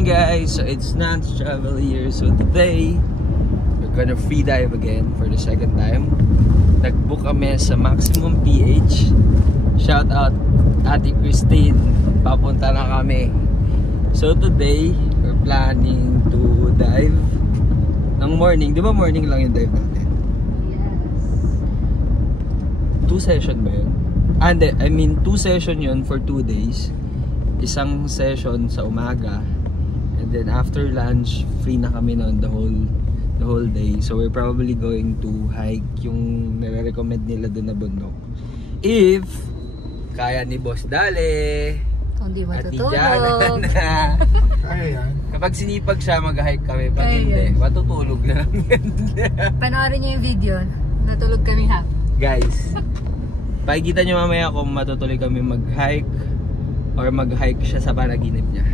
morning guys, so it's Nance Travel here. So today, we're gonna free dive again for the second time. Nag-book kami sa Maximum PH. Shout out Ate Christine, papunta na kami. So today, we're planning to dive ng morning. Di ba morning lang yung dive natin? Yes. 2 session ba yun? Hindi, I mean 2 session yun for 2 days. Isang session sa umaga, and then after lunch free na kami noon the whole day. So we're probably going to hike yung nire-recommend nila doon na bundok if kaya ni Boss Dale kung di at ni matutulog. Jana. Kaya yan. Kapag sinipag siya mag-hike kami, pag hindi matutulog na lang. Panoorin niyo yung video, natulog kami ha Guys, pakikita nyo mamaya kung matutuloy kami mag-hike or mag-hike siya sa panaginip niya.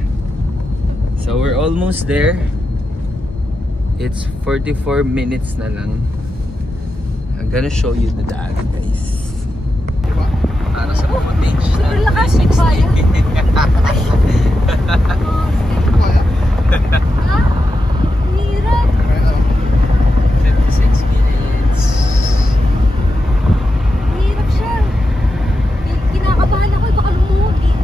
So we're almost there. It's 44 minutes na lang. I'm gonna show you the daan, guys. Para sa footage na 360. Hirap. 56 minutes. Hirap siya. Kinakabahan ako, baka lumuhog eh.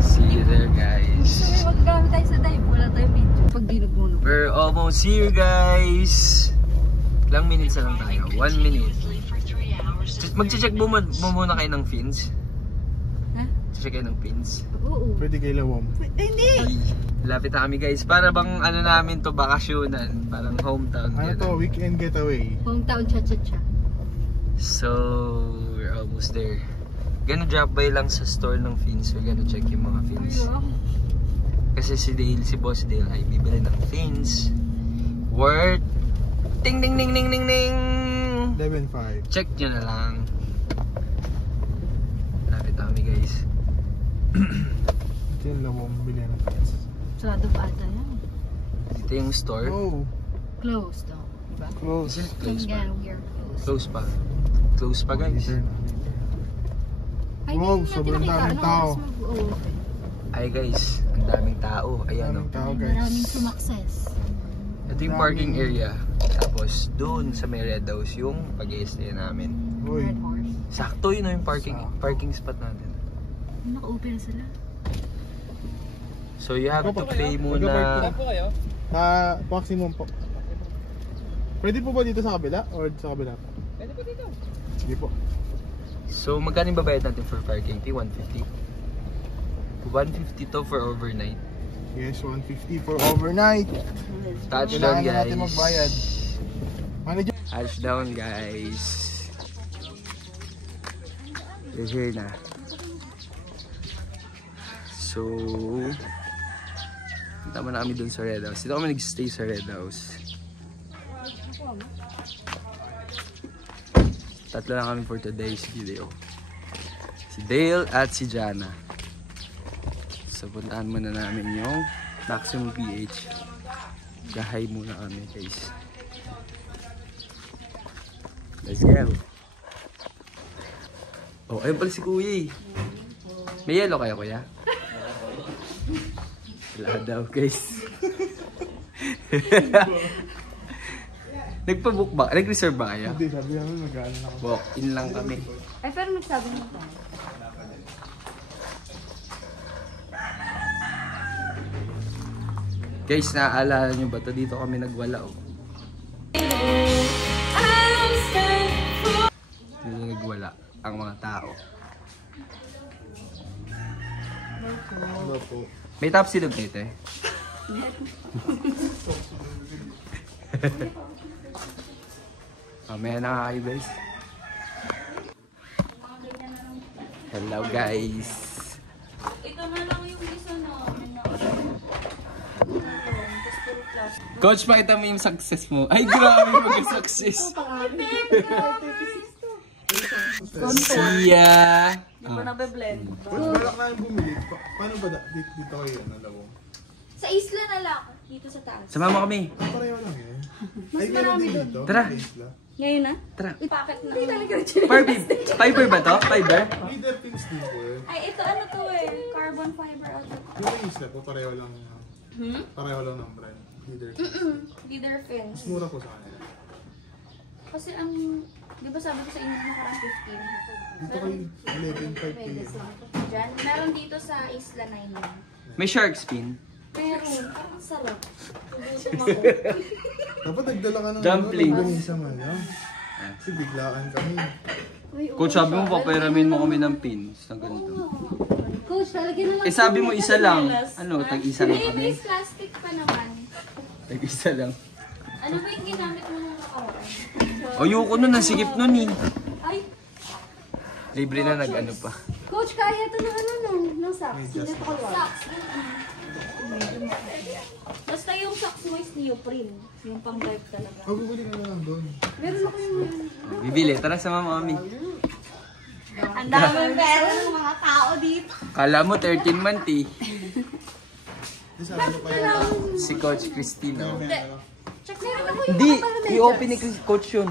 See you there, guys. Maggamit tayo sa dive, wala tayo video. Pag di nagmunog. We're almost here, guys. Ilang minutes na lang tayo? 1 minute. Mag-check mo muna kayo ng fins. Ha? Check kayo ng fins. Oo. Pwede kay Lawom. Hindi. Lapit na kami, guys. Para bang ano namin to, bakasyonan. Parang hometown. Ano to? Weekend getaway. Hometown cha-cha-cha. So, we're almost there. Gonna drop by lang sa store ng fins. We're gonna check yung mga fins. Kasi si Boss Dale ay bibili ng fins worth ding ding ding ding ding ding 11.5. check nyo na lang. Lapit kami, guys. Ito yung Lawom, bilhin ng fans. Sarado pa ata yan. Dito yung store. Oh, Closed daw. Diba? close. Is it close pa? Hanggang here. Close pa. Close pa, guys. Wow, sobrang daming tao. Ay, guys, ang daming tao. Ayan, Daming oh. tao, guys. Maraming sumakses. Ito yung parking area. Tapos doon sa may Red House yung pag-i-stay namin. Uy, Red Horse. Sakto yun, yung parking spot natin. Naka-open na sila. So you have to pay muna. Maximum po. Pwede po ba dito sa kabila? Or sa kabila po? Pwede po dito. Sige po. So magkano yung babayad natin for parking fee? 150? 150 to for overnight. Yes, 150 for overnight. Touchdown, Kailangan na guys. natin magbayad. Manager. Touchdown, guys. We're here na. So tama na kami dun sa Red House. Dito kami nag-stay sa Red House. Tatlo lang kami for today's video. Si Dale at si Jana. So puntaan muna namin yung Maximum PH. Gahay muna kami, guys. Let's go. Oh, ayun pala si Kuya eh. May yellow kayo, Kuya? Wala daw, guys. Nagpa-book ba? Nag-reserve ba kayo? Hindi, sabi namin mag-ano na ako. Walk-in lang kami. Ay, pero nagsabi mo tayo. Guys, naaalala nyo ba ito? Dito kami nagwala, oh. Dito nagwala ang mga tao. Ano po? May top silog dito eh. Mamaya na kayo, guys. Hello, guys. Ito na lang yung isa na. Coach, pakita mo yung success mo. Ay, grabe mag-success. Siya. Hindi pa nabe-blend. Balak na yung bumili. Paano ba dito kayo? Nalawom? Sa isla na lang. Dito sa taas. Sama mo kami. Pareho lang eh. Mas Ay, meron marami din doon. dito. Tara. Sa isla. Ngayon na? Tara. Packet na. Hindi talaga Fiber ba to? Fiber? Leader pins din po eh. Ay, ito ano to eh. Carbon fiber ata. Yung isla po, pareho lang. Pareho lang ng brand. Leader. Leader fins. Mas mura po sa kanila. Kasi ang, di ba sabi ko sa inyo nakarang 15? Dito kayo 11.5 kayo. Diyan. Meron dito sa Isla 9 lang. May shark spin. Meron. Parang sarap. Gutom ako. Dapat nagdala ka ng Dumpling. Ganisa man lang. Kasi biglaan kami. Coach, sabi mo papairamin mo kami ng pins na ganito. Coach, talagyan na lang. Eh sabi mo isa lang. Ano, tag-isa lang May kami. plastic pa naman. Tag-isa lang. Ano ba yung ginamit mo nung nakaraan? Ayoko nun, nasigip nun eh. Ay, Libre na nag-ano pa. Coach, kaya ito ng ano ng socks. Medyas. Ito ko Socks. Basta yung socks mo is neoprene. Yung pang-wipe talaga. Magbubuli ka na lang doon. Meron ako yung Bibili, tara sama mami. Ang daming pera ng mga tao dito. Kala mo 13 month eh. Di sa ano pa yan? Si Coach Christina. Check meron ako. Hindi, i-open ni Coach yun.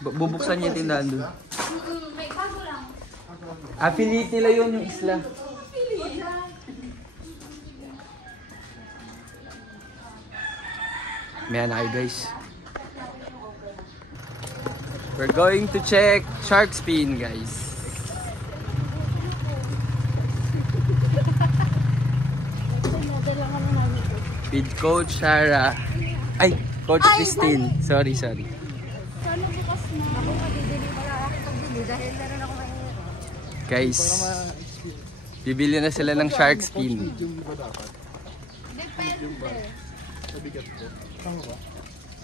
Bubuksan niya yung tindahan doon. May bago lang. Affiliate nila yun yung isla. May na kayo guys. We're going to check shark spin guys. With Coach Sarah. Ay, Coach Christine. Sorry. Sana bukas na. Ako mabibili pala ako pagbili dahil meron ako mahirap. Guys, bibili na sila ng shark spin. Yung iba dapat. Depende. Sa bigat ko. Tama ba?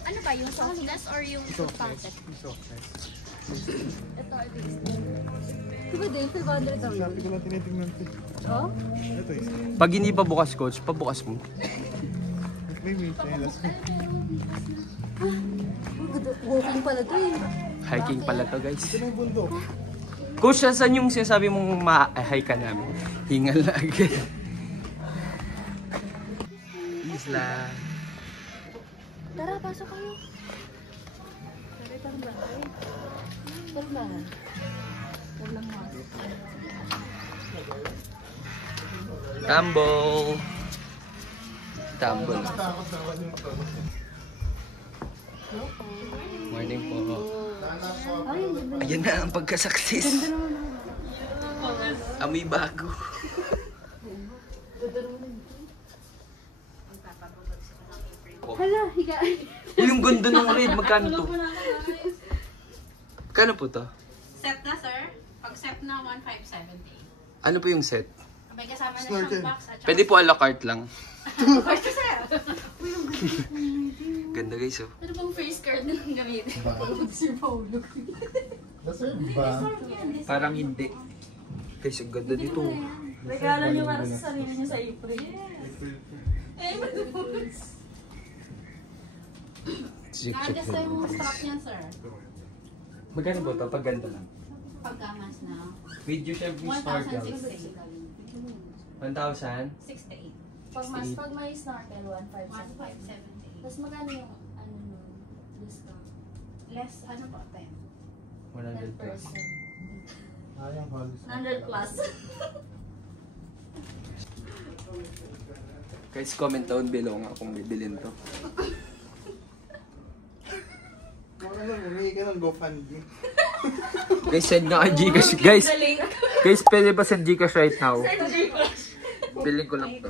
Ano ba, yung softness or yung packet? Yung softness. Diba din, 500 ang Sabi ko lang tinitingnan ko. Oh? Ito isa. Pag hindi pa bukas, Coach, pabukas mo. May maintenance. Walking pala to eh. Hiking pala to guys. Ito na yung bundok. Coach, saan yung sinasabi mong ma-hike ka namin? Hingal na agad. Isla. Tara, pasok kayo. Tara, parang bahay. Parang bahay. Walang masok. Tumble. Tumble. Takot naman yung ito. Morning po. Ay, ang ganda. Ayan na ang pagkasaksis. Ganda naman ako. Amoy bago. Hala, higa. Uy, yung ganda ng red. Magkano to? Kano po to? Set na, sir. Pag set na, 1,570. Ano po yung set? May kasama na Snorkel. siyang box at saka... Pwede po a la carte lang. Basta, sir. Ganda guys oh. Ano bang face card na gamitin? Nasa ba? Parang hindi. Guys, ang ganda dito. Regalo niyo para sa sarili niyo sa April. Check, Nakagas na yung strap niya, sir. Magkano po to? Pag ganda lang. Pagkamas na. With you syempre snorkel. 1,068. 1,000? 68. Pag may snorkel, 1,500. 1,578. Tapos magkano yung ano no, discount? Less, ano po, 10. 100 plus. 10%. Ayang halos. 100 plus. Guys, comment down below nga kung bibilin to. Ano, humingi ka ng GoFundMe. Guys, send nga kay Gcash. Guys, guys, pwede ba send Gcash right now? Bilhin ko lang to.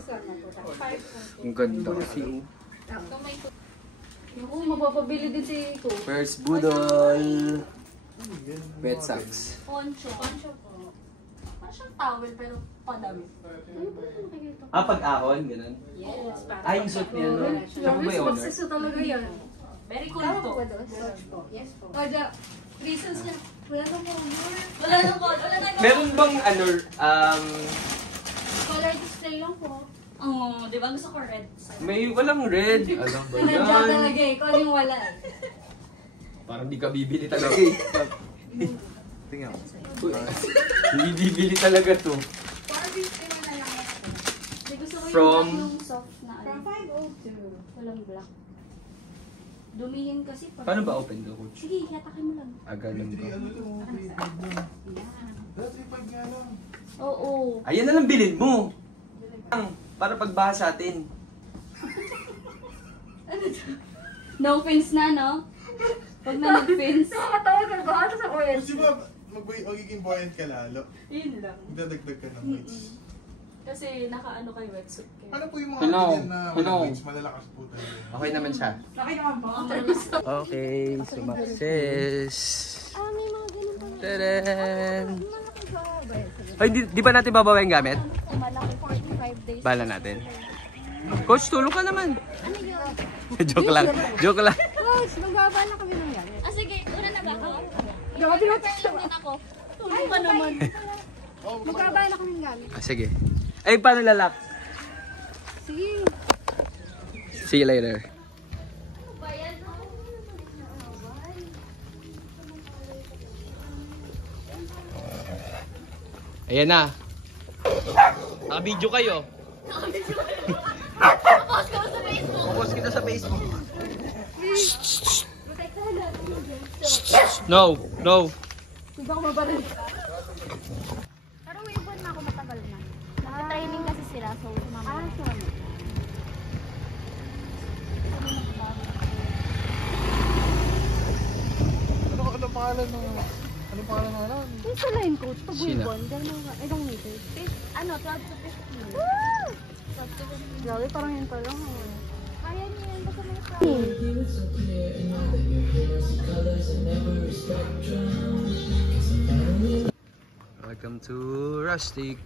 Ang ganda kasi oh. Naku, mapapabili din si Iko. First budol. Pet socks. Poncho. Poncho po. Parang siyang towel pero padami. Ano ba yung nakikita? Pag-ahon, ganun. Yes. Ay, yung suit niya, no? Siya po ba yung owner? Success talaga yan. Very cool Tama to. po ba doon? Search po. Yes po. Kada reasons niya. Wala nang more. Wala nang code. Wala nang Meron bang Color display lang po. Oo, di ba gusto ko red? may walang red. Alam ba Nandiyan yan? talaga eh. Kung ano yung wala eh. Parang di ka bibili talaga eh. Tingnan mo. Hindi bibili talaga to. Hindi gusto ko From? yung soft na ano. From 502. Walang black. Dumihin kasi pag... Paano ba open to, coach? Sige, hatakin mo lang. Ganun Ano ba? lang, 3.5 na. Dati 3.5 nga lang. Oo. Ayan na lang bilhin mo. Para pagbaha sa atin. No fins na, no? Pag na nag-fins. Nakatawag ka ba? Sa oil. Kasi ba, magiging buoyant ka lalo? Yun lang. Dadagdag ka ng weights. Kasi naka-ano kay wetsuit kayo. Ano po yung mga Hello. ganyan na Hello. weights? Malalakas po talaga. Okay naman siya. Okay naman po. Okay, sumakses. May mga ganun pa. Tadaan! Malaki ba? Ay, di ba natin babawa yung gamit? Malaki 45 days. Bala natin. Coach, tulong ka naman. Ano yun? Joke lang. Joke lang. Coach, magbaba na kami ng gamit. Ah, sige. Una na ba ako? Grabe na Lang din ako. Tulong ka naman. Magbaba na kami ng gamit. Ah, sige. Ay, paano lalak? Sige. See you later. Ayan na. Naka-video kayo. Post kita sa Facebook. No, no. Hindi ako mabalay. Pero may ibon na ako matagal na. Naka-training kasi sila, so sumama. Ah, sumama. Ano pangalan ng... Ano pangalan ng alam? Yung sa line coach, pag Sino? ibon, gano'n nga, ilang meters? 12 to 15. 12 to 15. Grabe, parang yun pa lang. Kaya niya yan, basta may Welcome to Rustic.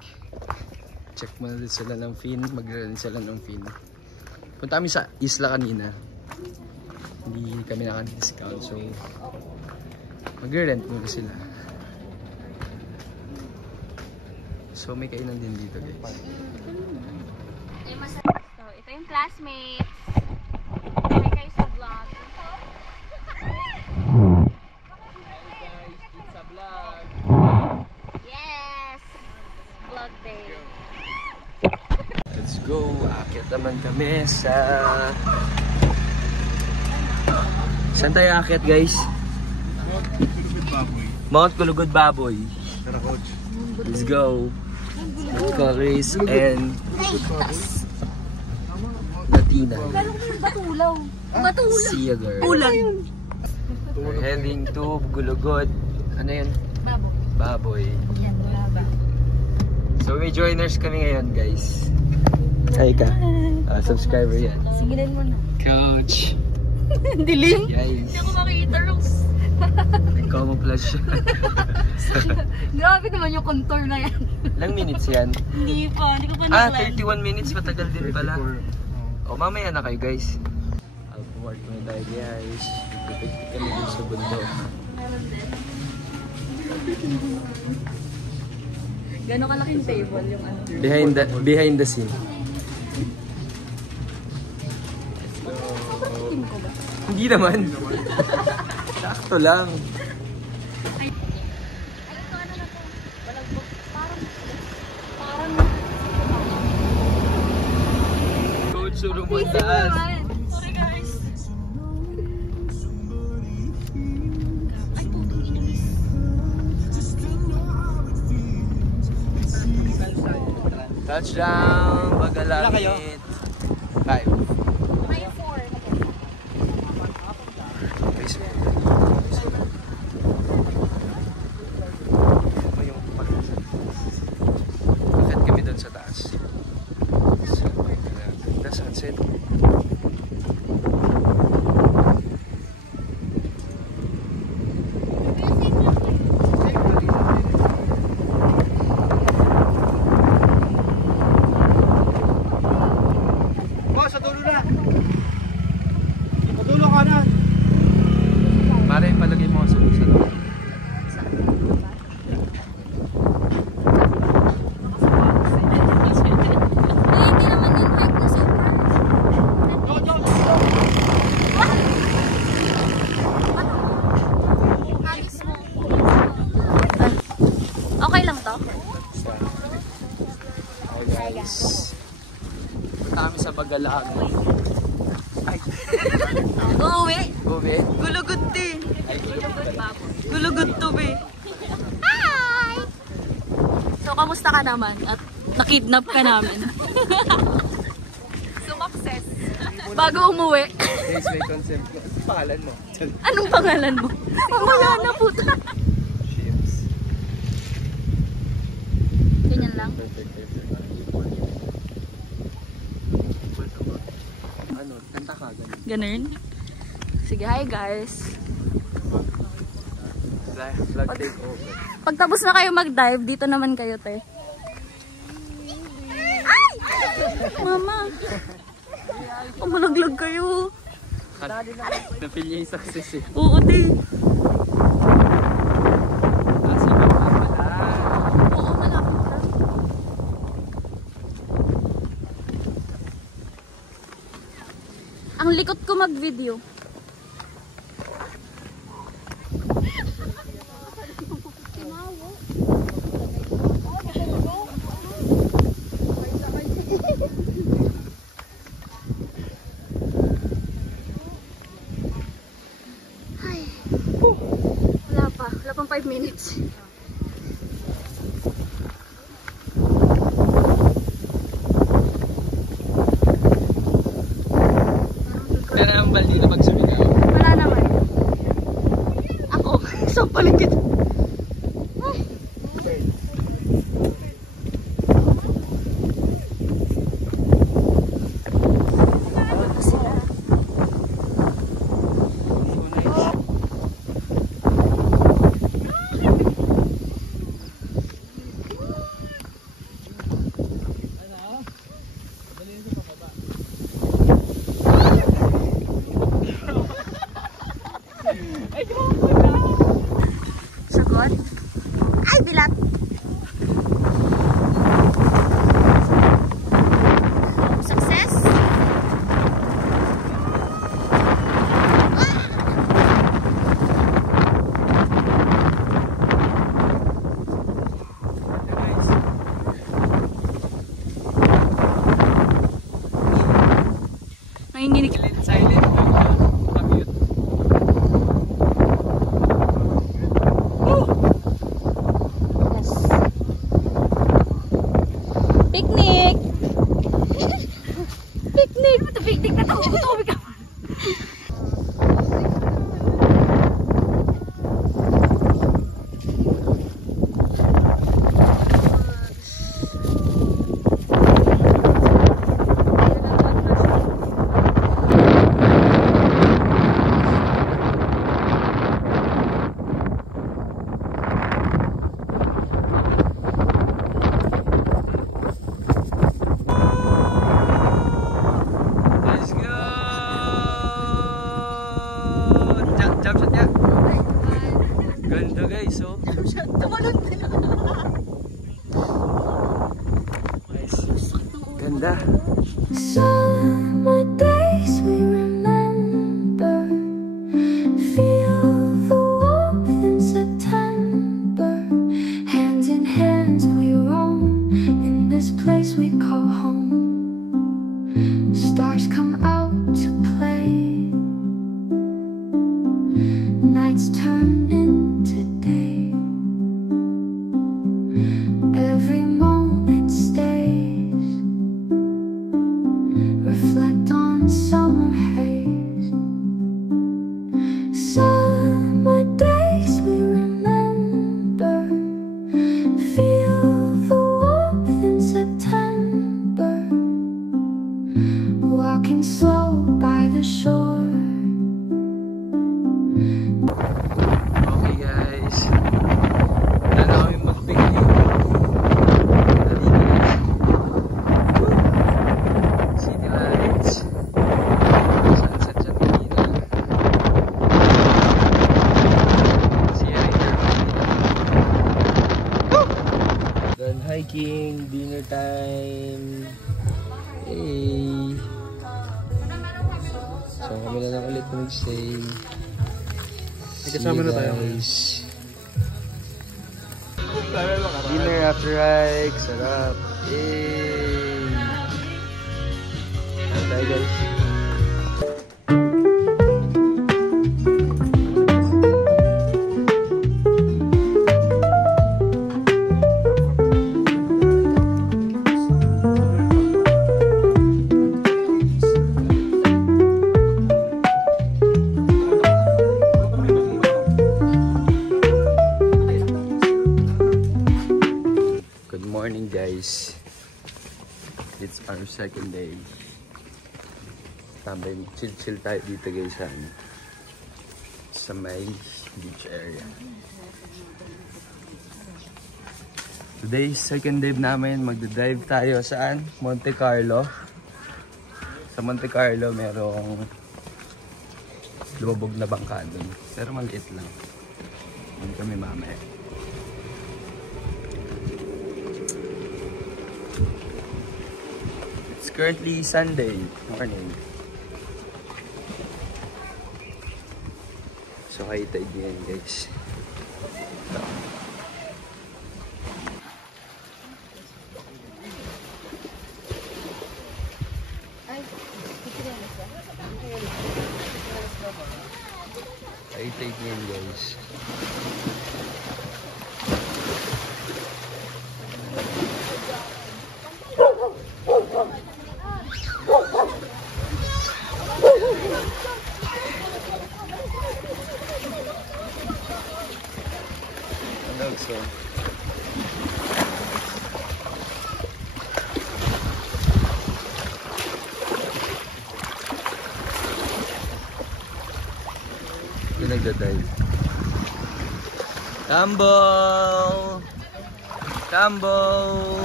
Check muna din sila ng fin. Mag-rent sila ng fin. Punta kami sa isla kanina. Hindi kami naka-discount. So, mag-rent muna sila. So, may kainan din dito, guys. So, ito yung classmates. Hi kayo sa vlog. Yes! Vlog day. Let's go. Akit naman kami sa... Saan tayo akit, guys? Mount Kulugod Baboy. Tara, coach. Let's go. Chris and Latina. Pero kung yung batulaw. Batulaw. Sealer. We're heading to Gulugod. Ano yun? Babo. Baboy. Yan, baba. So may joiners kami ngayon, guys. Hi ka. Subscriber yan. Singilin mo na. Coach. Dilim? Guys. Hindi ako makikita, Rose. Nag-camouflage siya. Grabe naman yung contour na yan. Ilang minutes yan? Hindi pa. Hindi ko pa Ah, na-plan. 31 minutes. Matagal din pala. O, mamaya na kayo, guys. Alphamart muna tayo, guys. Pipiktik kami dun sa bundok. Gano'ng kalaking table yung ano? Behind the scene. Hindi naman. Sakto lang. Ay, ito ano na to? Walang book. Parang Coach, surong mo ang taas. Sorry, guys. Ay, putong inamis. Touchdown, Bagalangit. 5. may 4. Bakit kami doon sa taas? Ganda sunset. Boss, sa dulo na! Sa dulo ka na! Mare, palagay mo sa bulsa to. Hindi naman yung hike na super. Okay lang to? Hi guys. Punta kami sa Bagalangit. Ay, Uuwi. Ubi. Gulugod din. Ay, Gulugod to, be. Hi! So, kamusta ka naman? At nakidnap ka namin. Sumakses. Bago umuwi. Guys, may concept ko. Ano pangalan mo? Anong pangalan mo? Mamaya na puta. Chips. Ganyan lang. Perfect. Ano? Kanta ka, ganun. Ganun. Sige, hi guys. Vlog take over. Pagtapos na kayo mag-dive, dito naman kayo, te. Ay! Mama! Malaglag kayo. Na-feel niya yung success eh. Oo, te. Kasi pala. Oo, malapit na. Ang likot ko mag-video. Wala pang 5 minutes. Pero ang baldi na magsumigaw. Wala naman. Ako, isang paligid. Ay. Ito sila. Sagot? Ay, bilat! Success? Nanginginig. Silent lang. Pag-mute. Yes. Picnic! Picnic! Picnic na to! Tubig ka! Let's go! Jump shot niya. Ganda guys, oh. Tumalon din ako. Nice. Ganda. Summer days we remember, feel the warmth in September. Hands in hands we roam in this place we call home. Stars come out to play, nights turn into day. Every moment stays, reflect on summer haze. Summer days we remember, feel the warmth in September. Walking slow by the shore. Okay guys. Wala na kami mag-picnic. City lights. Sunset sa Manila. Sierra Manila. Done hiking, dinner time. Hey. So kami na lang ulit mag-stay. May kasama na tayo. Guys. Dinner after hike. Sarap. Yay! Ano tayo guys? guys. It's our second day. Tambay, chill tayo dito guys sa may beach area. Today, second day namin. Magda-dive tayo saan? Monte Carlo. Sa Monte Carlo, merong lumabog na bangka dun. Pero maliit lang. Doon kami mamaya. It's currently Sunday morning. So, high tide yan guys. High tide yan guys. So yung nagda-dive. Tambol! Tambol!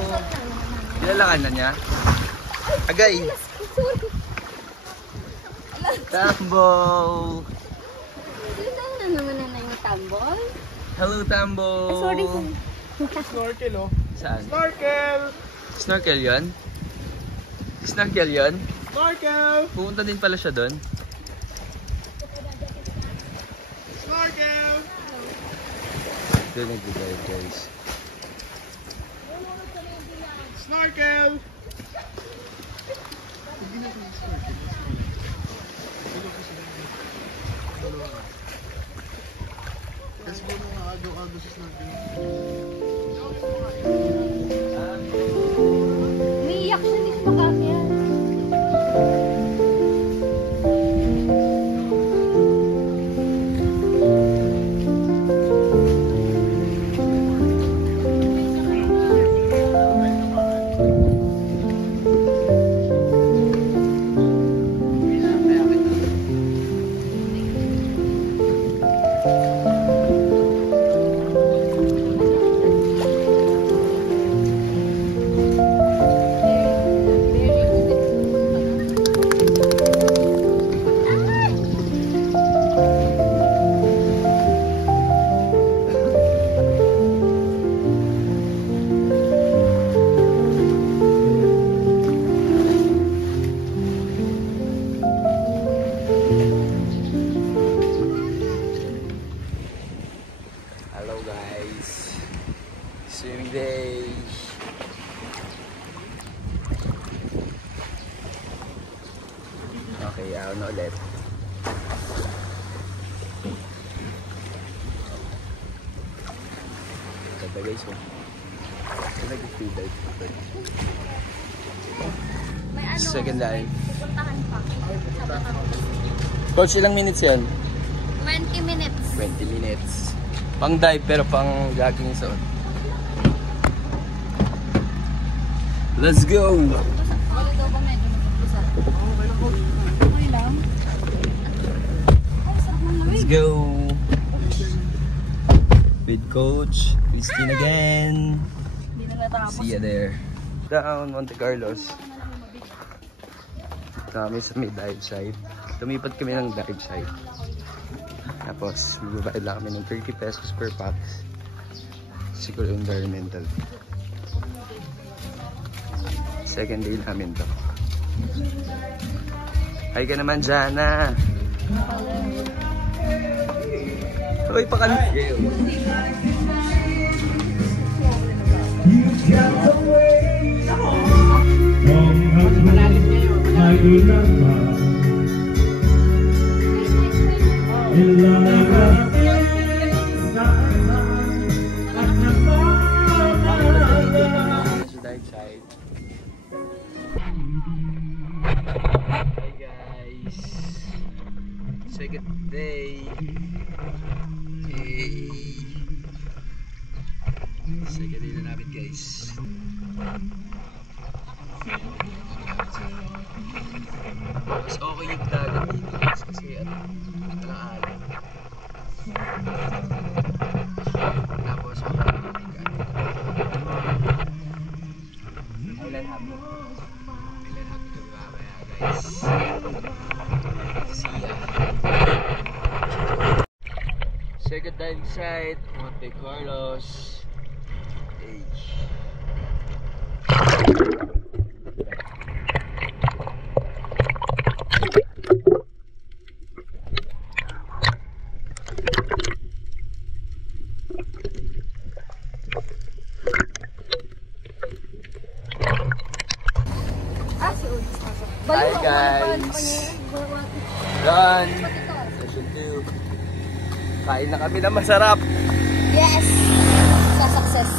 Kilala ka na niya? Agay! Tambol! Ano naman na yung tambol? Hello, Tambol! Sorry. Snorkel oh. Saan? Snorkel! Snorkel yun? Snorkel yun? Snorkel! Pupunta din pala siya doon. Snorkel! Doon nag-dive guys. Snorkel! Kasi po nung agaw-agaw sa snorkel. Umiiyak siya dito makakyan. Hello guys. Swimming day. Okay, na ulit. Ganda guys oh. Nag-free dive. May ano, Second dive. pupuntahan pa sa Batangas. Coach, ilang minutes yan? 20 minutes. 20 minutes. Pang dive pero pang jogging zone. Let's go! Wala daw ba medyo mag-umpisa? Okay lang. Let's go! With Coach Christine again. Hindi na natapos. See ya there. Down Monte Carlos. Kami sa may dive site. Lumipat kami ng dive site. Tapos, magbabayad lang kami ng 30 pesos per pack. Siguro environmental. Second day namin to. Hi ka naman, Jana! Uy, pakalo! Hi guys! Second day! Hey! Second day na namin guys. Mas okay yung dagat dito guys kasi walang alon. Tapos makakatigan. Island happy. Island happy kami mamaya guys. See ya. Second diving site, Monte Carlos. Hi guys! Done! Session 2. Kain na kami na masarap! Yes! Sa success.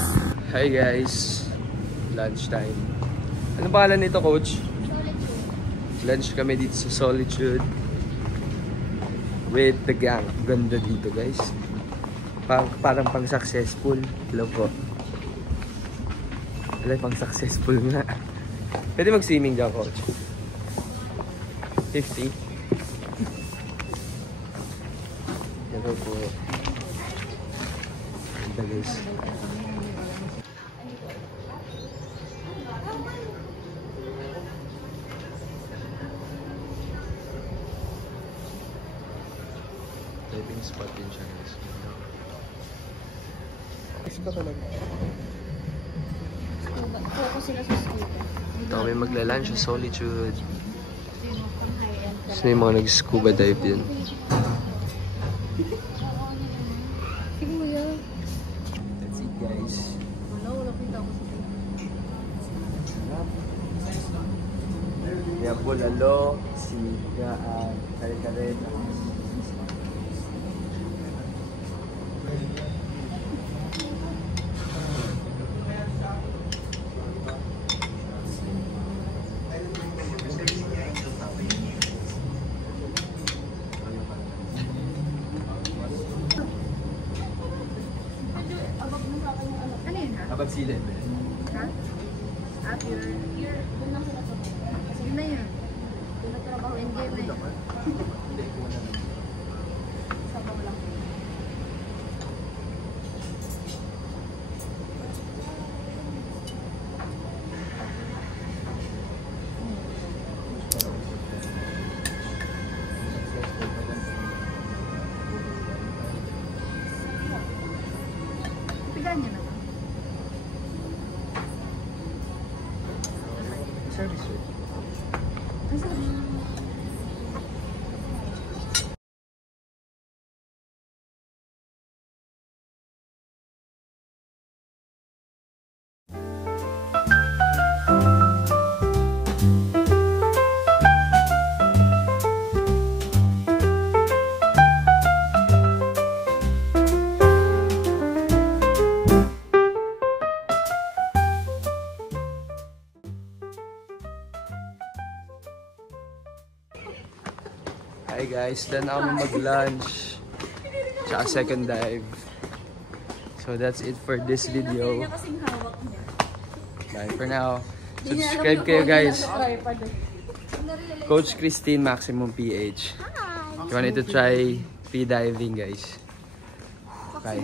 Hi guys! Lunch time. Anong pangalan nito, coach? Lunch kami dito sa Solitude. With the gang. Ganda dito guys. Parang pang successful. Hello po. Alay, pang successful nga. Pwede mag-swimming dyan, coach. 50. Hello po. Ganda guys. Diving spot din siya guys. Iba talaga. Focus sila sa scuba. Ito kami magla-lunch sa Solitude. Gusto yung mga nag-scuba dive din. That's it guys. Yan po lalo, si Kare-Kare. Abang silid. Ha? At yun na yun. Trabaho and game na yun. Sabaw lang. Pigaan niyo na. Service rate. Ang sarap. Hi guys, done ako mag-lunch. Tsaka second dive. So that's it for this video. Bye for now. Subscribe kayo guys. Coach Christine Maximum PH. If you wanted to try free diving guys. Bye.